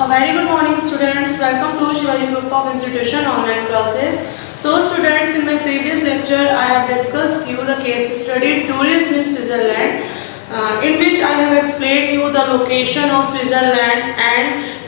A very good morning students, welcome to Shivaji Group of Institution online classes. So students, in my previous lecture I have discussed you the case study tourism in Switzerland, in which I have explained you the location of Switzerland and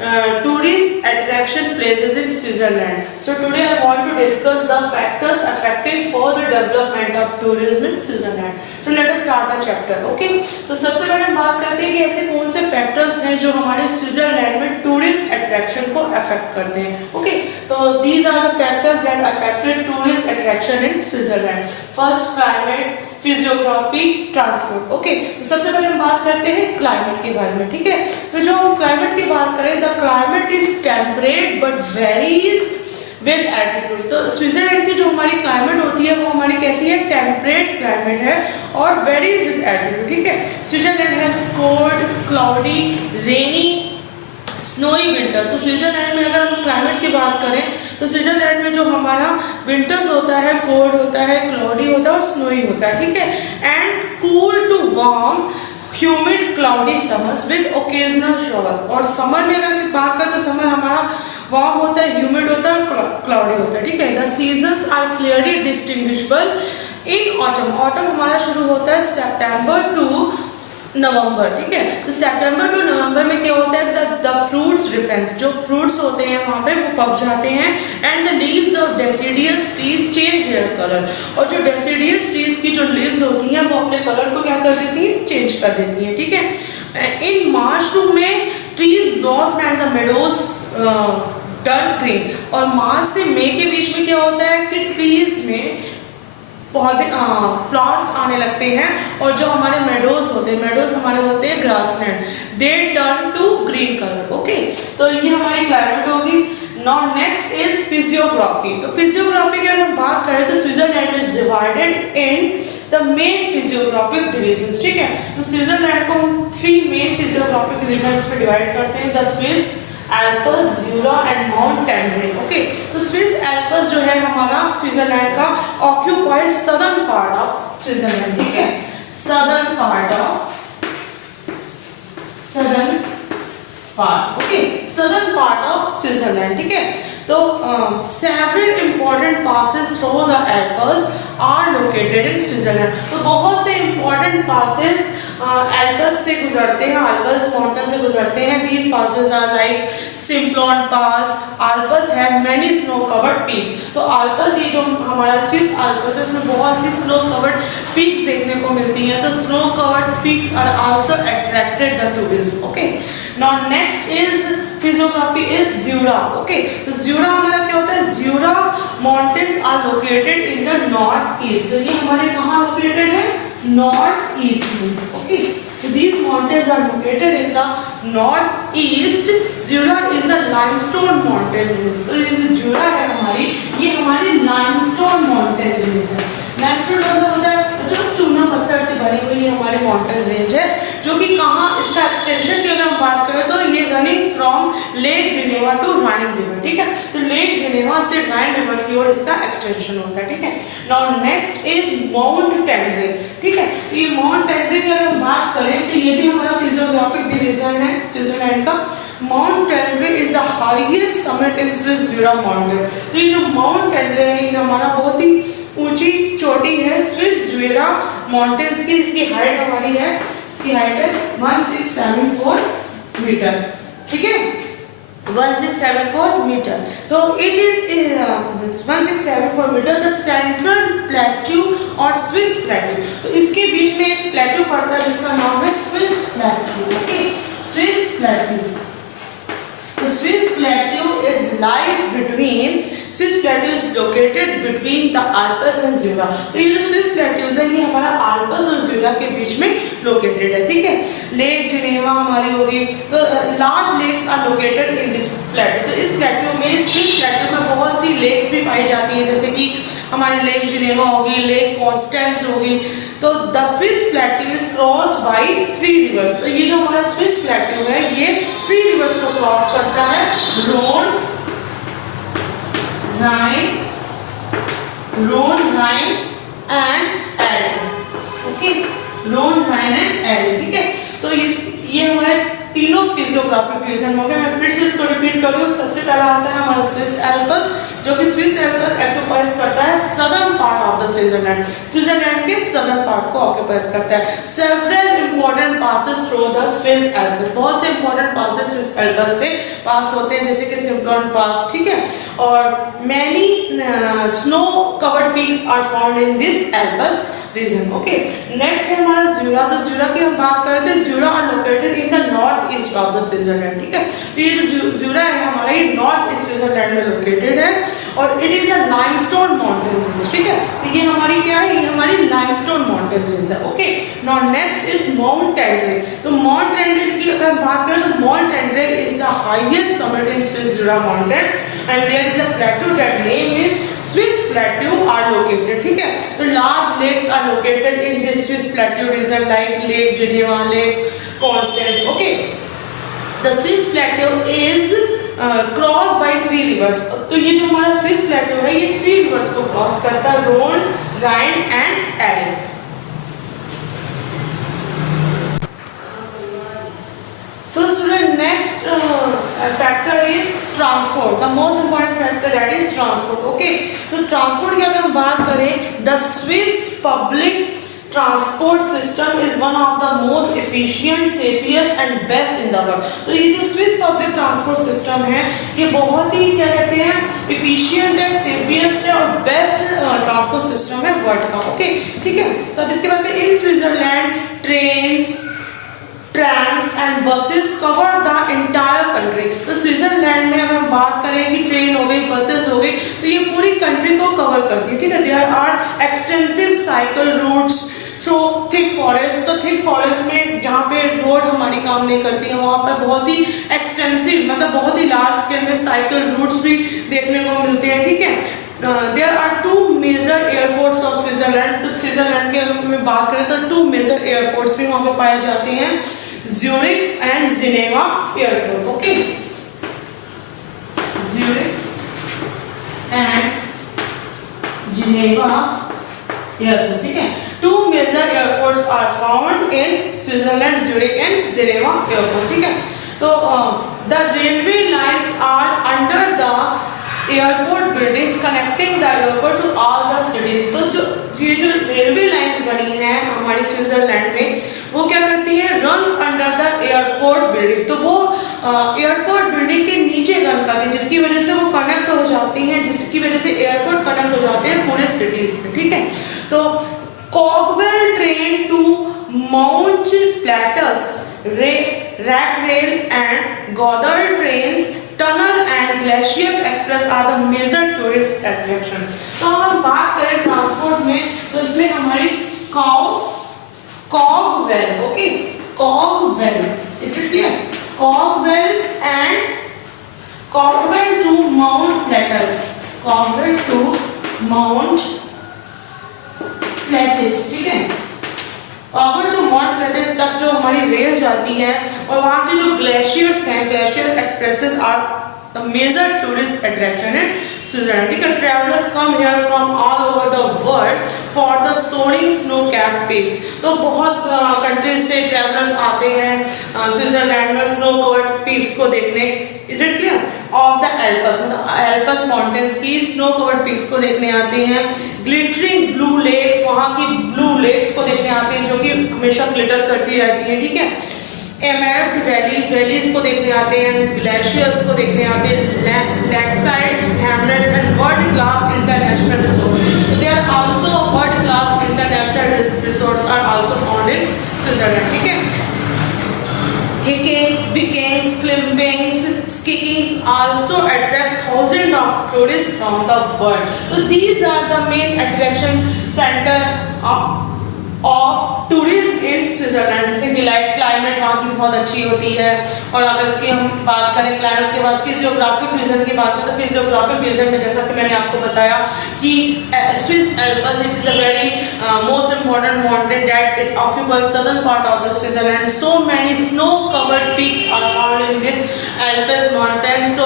tourist attraction places in Switzerland. So today I want to discuss the factors affecting further development of tourism in Switzerland. So let us start the chapter. Okay, तो सबसे पहले हम बात करते हैं कि ऐसे कौन से फैक्टर्स हैं जो हमारे स्विट्जरलैंड में टूरिस्ट अट्रैक्शन को अफेक्ट करते हैं. ओके, तो these are the factors that affected tourist attraction in Switzerland. First, climate, physiography, transport. Okay, तो सबसे पहले हम बात करते हैं क्लाइमेट के बारे में. ठीक है, तो जो हम क्लाइमेट की बात करें, the climate is temperate but varies with altitude. तो स्विट्जरलैंड की जो हमारी क्लाइमेट होती है वो हमारी कैसी है? टेम्परेट क्लाइमेट है और वेरीज विद एल्टीट्यूड. ठीक है, Switzerland has cold, cloudy, rainy, snowy winter. तो स्विट्जरलैंड में अगर हम क्लाइमेट की बात करें तो स्विट्जरलैंड में जो हमारा विंटर्स होता है, कोल्ड होता है, क्लाउडी होता है और स्नोई होता है. ठीक है, and cool to warm humid cloudy summers with occasional showers. और समर में अगर बात करें तो समर हमारा वार्म होता है, ह्यूमिड होता है और क्लाउडी होता है. ठीक है, the seasons are clearly distinguishable in autumn. Autumn हमारा शुरू होता है सितंबर टू नवंबर. ठीक है, तो सितंबर टू नवंबर में क्या होता है? The fruits ripens. जो फ्रूट्स होते हैं वहाँ पे वो पक जाते हैं. And the leaves of deciduous trees change their colour. और जो डेसिडियस ट्रीज की जो लीव्स होती हैं वो अपने कलर को क्या कर देती हैं? चेंज कर देती हैं. ठीक है, इन मार्च टू में trees blossom and the meadows turn green. और मार्च से मई के बीच में क्या होता है कि ट्रीज में पौधे फ्लावर्स आने लगते हैं और जो हमारे मेडोज होते हैं, मेडोज हमारे होते हैं grassland, they turn to green colour. Okay, तो ये हमारी क्लाइमेट होगी. Now next is physiography. तो फिजियोग्राफी की अगर हम बात करें तो Switzerland is divided in the main physiographic divisions. ठीक है, तो स्विट्जरलैंड को हम 3 मेन फिजियोग्राफिक डिविजन्स में डिवाइड करते हैं. The Swiss Alps, Jura and Mount Tendre. Okay, तो स्विस एल्प्स जो है हमारा स्विट्जरलैंड का occupies southern part of Switzerland. ठीक है, southern part. Okay, southern part of Switzerland. ठीक है, तो several important passes through the Alps are located in Switzerland. तो बहुत से इंपॉर्टेंट पासेस एल्प्स से गुजरते हैं, आल्प्स माउंटेन से गुजरते हैं. These passes are like Simplon pass. Alps have many snow covered peaks. तो आल्प्स, ये जो हमारा स्विस आल्प्स है इसमें बहुत सी स्नो कवर्ड पीक्स देखने को मिलती हैं. तो snow covered peaks are also attracted the tourist. Okay, now next is physiography is Jura. Okay, तो ज्यूरा हमारा क्या होता है? Jura mountains are located in the north east. तो ये हमारे कहाँ लोकेटेड है? नॉर्थ ईस्ट में. Okay, so these mountains are located in the north east. Jura is a limestone mountain range. तो ये जो Jura है हमारी, ये हमारी limestone mountain range है. Limestone होता है जो चूना पत्थर से बनी हुई हमारी माउंटेन रेंज है, जो कि कहाँ, इसका एक्सटेंशन की अगर हम बात करें तो ये running from Lake Geneva to Rhine River. ठीक है, तो लेक जिनेवा से राइन रिवर की ओर इसका एक्सटेंशन होता है. ठीक है, नाउ नेक्स्ट इज माउंट टेनरे. ठीक है, ये माउंट टेनरे की अगर हम बात करें तो ये भी हमारा फिजियोग्राफिक डिवीजन है स्विट्जरलैंड का. Mount Tendre is the highest summit in Swiss Jura mountain. तो ये जो माउंट टेनरे है ये हमारा बहुत ही ऊंची चोटी है स्विस ज्यूरा माउंटेन्स की. इसकी हाइट हमारी है, इसकी हाइट है 1674 मीटर. ठीक है, 1674 मीटर. तो it is 1674 metre the central plateau और स्विस प्लेट्यू. तो इसके बीच में एक प्लेट्यू पड़ता है जिसका नाम है Swiss plateau. Okay, Swiss plateau. तो Swiss plateau is lies between, Swiss plateau is located between the Alps and Jura. तो ये जो स्विस प्लेट्यूज है ये हमारा आल्प्स और ज्यूरा के बीच में लोकेटेड है. ठीक है, लेक जिनेवा हमारी होगी. तो large lakes are located in this plateau. तो इस प्लेट्यू में, स्विस प्लेट्यू में बहुत सी लेक्स भी पाई जाती हैं, जैसे कि हमारी लेक जिनेवा होगी, लेक कॉन्स्टेंस होगी. तो the Swiss plateau is cross bye 3 reverse. तो ये जो हमारा स्विस प्लेट्यू है ये 3 रिवर्स को क्रॉस करता है. Rhone, Rhine and Elbe. Okay, Rhone, Rhine and Elbe. ठीक है, तो ये हमारे तीनों फिजियोग्राफिक रीजन हो गया। मैं फिर से इसको रिपीट करूँ, सबसे पहला आता है हमारा स्विस एल्प्स, जो कि स्विस एल्प्स ऑक्यूपाइज करता है southern part of the Switzerland, Switzerland के सदर्न पार्ट को ऑक्यूपाइज करता है। Several important passes through the Swiss Alps, बहुत से इंपॉर्टेंट पासेस स्विस एल्प्स से पास होते हैं, जैसे कि सिम्प्लॉन पास, ठीक है। और many snow covered peaks are found in this Alps region. Okay, next है हमारा ज्यूरा। तो ज्यूरा की हम बात करते हैं, Jura are located in the north east of the Switzerland, ठीक है। तो ये जो ज्यूरा है हमारा, ये नॉर्थ ईस्ट स्विट्जरलैंड में लोकेटेड है और it is a limestone mountain range, ठीक है। तो ये हमारी क्या है, ये हमारी लाइमस्टोन माउंटेन रेंज है। Okay, now next is Mount Tendre. तो माउंट टेंड्रे की अगर हम बात करें तो Mount Tendre is the highest summit in Swiss Jura mountain and there is a plateau that name is Swiss plateau are located, ठीक है। तो large lakes are located in this Swiss plateau region like Lake Geneva, Lake Constance. Okay, the Swiss plateau is crossed by 3 rivers. तो ये जो हमारा Swiss plateau है, ये 3 rivers को क्रॉस करता है, Rhone, Rhine and Erin. So student, next factor is transport. The most important factor that is transport. Okay, तो transport की अगर हम बात करें, the Swiss public transport system is one of the most efficient, safest and best in the world. तो ये जो Swiss public transport system है, ये बहुत ही क्या कहते हैं, efficient है, safest है और best transport system है वर्ल्ड का। ओके, ठीक है। तो अब इसके बाद में in Switzerland trains, ट्रैम्स and buses cover the entire country. तो स्विट्जरलैंड में अगर हम बात करें कि ट्रेन हो गई, बसेस हो गई, तो ये पूरी कंट्री को कवर करती है, ठीक है। There are extensive cycle routes through thick forest. तो थिक फॉरेस्ट में जहाँ पे रोड हमारी काम नहीं करती है, वहाँ पर बहुत ही एक्सटेंसिव, मतलब बहुत ही लार्ज स्केल में साइकिल रूट्स भी देखने को मिलते हैं, ठीक है। There are 2 major airports of Switzerland. तो स्विट्जरलैंड के अगर मैं बात करें तो 2 मेजर एयरपोर्ट्स भी वहाँ पे पाए जाते हैं, Zurich and Geneva airport. Okay, Zurich and Geneva airport, ठीक है। 2 major airports are found in Switzerland, Zurich and Geneva airport, ठीक है। तो the railway lines are under the airport buildings connecting the airport to all the cities. तो ये जो railway lines बनी है हमारी स्विट्जरलैंड में, वो क्या करती है, runs under the airport building. तो वो एयरपोर्ट बिल्डिंग के नीचे रन करती है, जिसकी वजह से वो कनेक्ट हो जाती हैं, जिसकी वजह से एयरपोर्ट कनेक्ट हो जाते हैं पूरे सिटीज में, ठीक है। तो cogwheel train to Mount Pilatus, rack rail and Gotthard trains, tunnel and glaciers express are the major tourist attraction. तो हम बात करें ट्रांसपोर्ट में, तो इसमें हमारी cogwheel, okay, cogwheel, is it clear, cogwheel and cogwheel to Mount Pilatus, cogwheel to Mount Pilatus, ठीक है। कॉगवेल टू माउंट प्लेटिस तक जो हमारी रेल जाती है और वहाँ के जो ग्लेशियर्स हैं, glaciers expresses are the major tourist attraction in Switzerland, ठीक है। Travelers come here from all over the world for the soaring snow-capped peaks। तो बहुत कंट्रीज से ट्रैवलर्स आते हैं स्विट्जरलैंड में स्नो कवर्ड पीक्स को देखने, is it clear, of the Alps, मतलब एल्पस माउंटेन्स की स्नो कवर्ड पीक्स को देखने आते हैं। ग्लिटरिंग ब्लू लेक्स, वहाँ की ब्लू लेक्स को देखने आते हैं जो कि हमेशा ग्लिटर करती रहती हैं, ठीक है। एमर्ड वैलीज को देखने आते हैं, ग्लेशियर्स को देखने आते हैं, lakeside hamlets and world class international resort. They are also world class international resorts are also found in Switzerland, ठीक है। Hickings, Bickings, Klimbings, Skickings also attract thousands of tourists from the world. So these are the main attraction center of tourism in Switzerland. जैसे कि like climate वहाँ की बहुत अच्छी होती है, और अगर इसकी हम बात करें क्लाइमेट के बाद फिजियोग्राफिक रीजन की बात करें तो फिजियोग्राफिक रीजन में जैसा कि मैंने आपको बताया कि Swiss Alps it is a very most important mountain that it occupies southern part of the Switzerland. So many snow covered peaks are found in this Alps mountain, so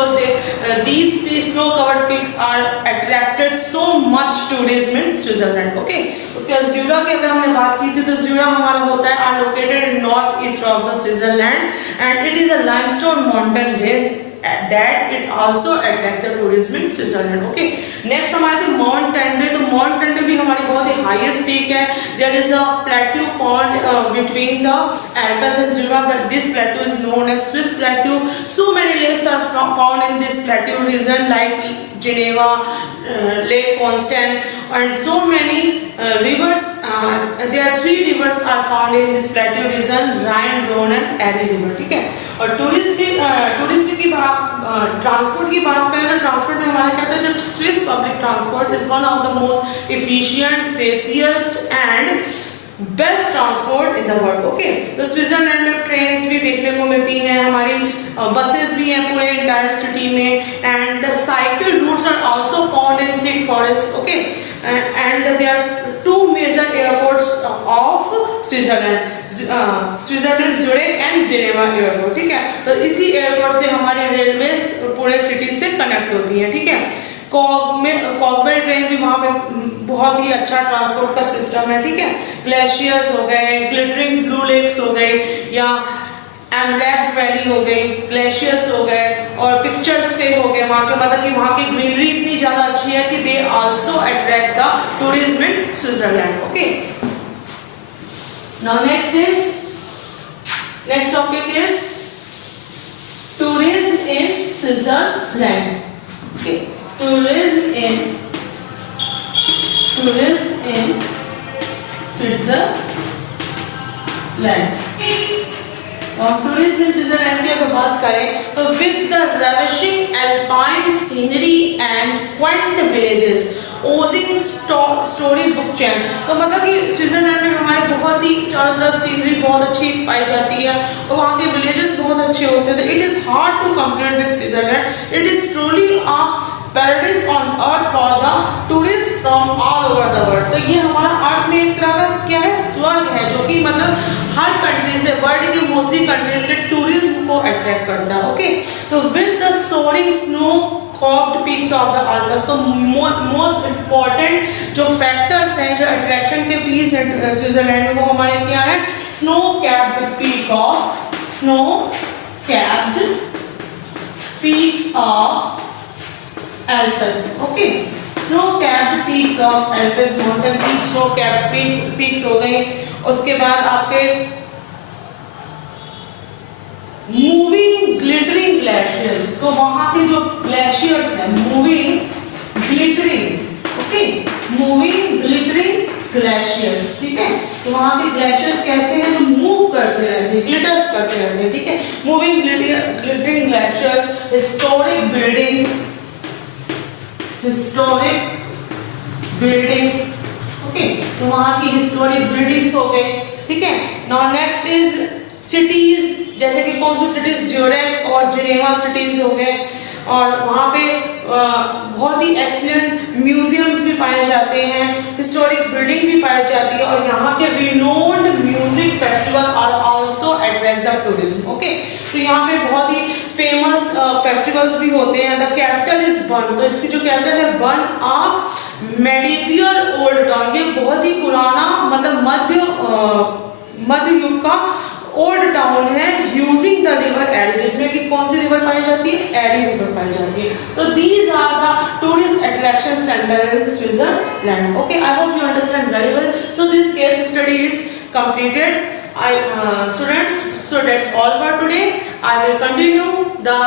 these snow covered peaks are attracted so much tourism in Switzerland। Okay, उसके बाद ज्यूरा की अगर हमने बात बात की थी तो ज्यूरा हमारा होता है are located in north east of the Switzerland and it is a limestone mountain range that it also attract the tourism in Switzerland. Okay, next हमारे थे Mount Tendre. तो Mount Tendre भी हमारी बहुत ही highest peak है. There is a plateau found between the Alps and Jura. That this plateau is known as Swiss plateau. So many lakes are found in this plateau region like Geneva, Lake Constance, and so many rivers. There are 3 rivers are found in this plateau region: Rhine, Rhone, and Erie river. ठीक है. और tourist की बात transport की बात करें तो transport में हमारा कहता है जो Swiss public transport is one of the most efficient safest and best transport in the world. Okay, तो स्विट्जरलैंड में ट्रेन्स भी देखने को मिलती हैं, हमारी बसेस भी हैं पूरे इंटायर सिटी में and the cycle routes are also found in thick forest. Okay, and there are 2 major airports of Switzerland, Zurich and Geneva airport. ठीक है, तो इसी एयरपोर्ट से हमारे रेलवे पूरे सिटी से कनेक्ट होती है. ठीक है, कॉगबेल ट्रेन भी वहाँ पे बहुत ही अच्छा ट्रांसपोर्ट का सिस्टम है. ठीक है, ग्लेशियर्स हो गए, ग्लिटरिंग ब्लू लेक्स हो गए या एमरैक्ट वैली हो गई, ग्लेशियर्स हो गए और पिक्चर्स पे हो गए वहाँ के, मतलब कि वहाँ की ग्रीनरी इतनी ज़्यादा अच्छी है कि they also attract the tourism in Switzerland. Okay, now next topic is tourism in Switzerland. Okay, tourism in Switzerland. और टूरिज्म इन स्विट्जरलैंड की अगर बात करें तो with the ravishing alpine scenery and quaint villages oozing storybook charm. तो मतलब कि Switzerland में हमारे बहुत ही चारों तरफ सीनरी बहुत अच्छी पाई जाती है और वहाँ के विलेजेस बहुत अच्छे होते हैं. तो it is hard to compare with Switzerland. It is truly a paradise on earth for the tourist from all over the world. तो ये हमारा अर्थ में एक तरह का क्या है, स्वर्ग है, जो कि मतलब हर कंट्री से, वर्ल्ड की मोस्टली कंट्री से टूरिज्म को अट्रैक्ट करता है. ओके, तो with the soaring snow capped peaks of the Alps. तो मोस्ट इम्पोर्टेंट जो फैक्टर्स हैं जो अट्रैक्शन के पीस है स्विट्जरलैंड में वो हमारे क्या है, snow capped peaks of Alps. Okay, snow-capped peaks of Alps, mountain peaks, snow-capped peaks हो गई. उसके बाद आपके मूविंग ग्लिटरिंग ग्लेशियर्स. तो वहाँ के जो ग्लेशियर्स हैं moving glittering, okay, moving glittering glaciers. ठीक है, तो वहाँ के ग्लेशियर्स कैसे हैं, जो मूव करते रहते हैं, ग्लिटर्स करते रहते हैं. ठीक है, moving glittering glaciers, historic buildings, okay, तो वहाँ की हिस्टोरिक बिल्डिंग्स हो गए. ठीक है, नाउ नेक्स्ट इज सिटीज, जैसे कि कौन सी सिटीज, ज्यूरिख और जिनेवा सिटीज हो गए और वहाँ पे बहुत ही एक्सीलेंट म्यूजियम्स भी पाए जाते हैं, हिस्टोरिक बिल्डिंग भी पाई जाती है और यहाँ के renowned music festival are also attract the tourism. Okay, तो यहाँ पे बहुत ही फेमस फेस्टिवल्स भी होते हैं. The capital is burn. तो इसकी जो कैपिटल है बर्न आ मेडिवियल ओल्ड टाउन. ये बहुत ही पुराना मतलब मध्य युग का ओल्ड टाउन है यूजिंग द रिवर एरी, जिसमें कि कौन सी रिवर पाई जाती है, एरी रिवर पाई जाती है. तो these are the tourist attraction centre in Switzerland. Okay, I hope you understand very well. So this case study is completed. Students, so that's all for today. I will continue the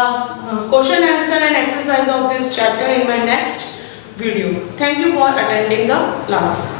question answer and exercise of this chapter in my next video. Thank you for attending the class.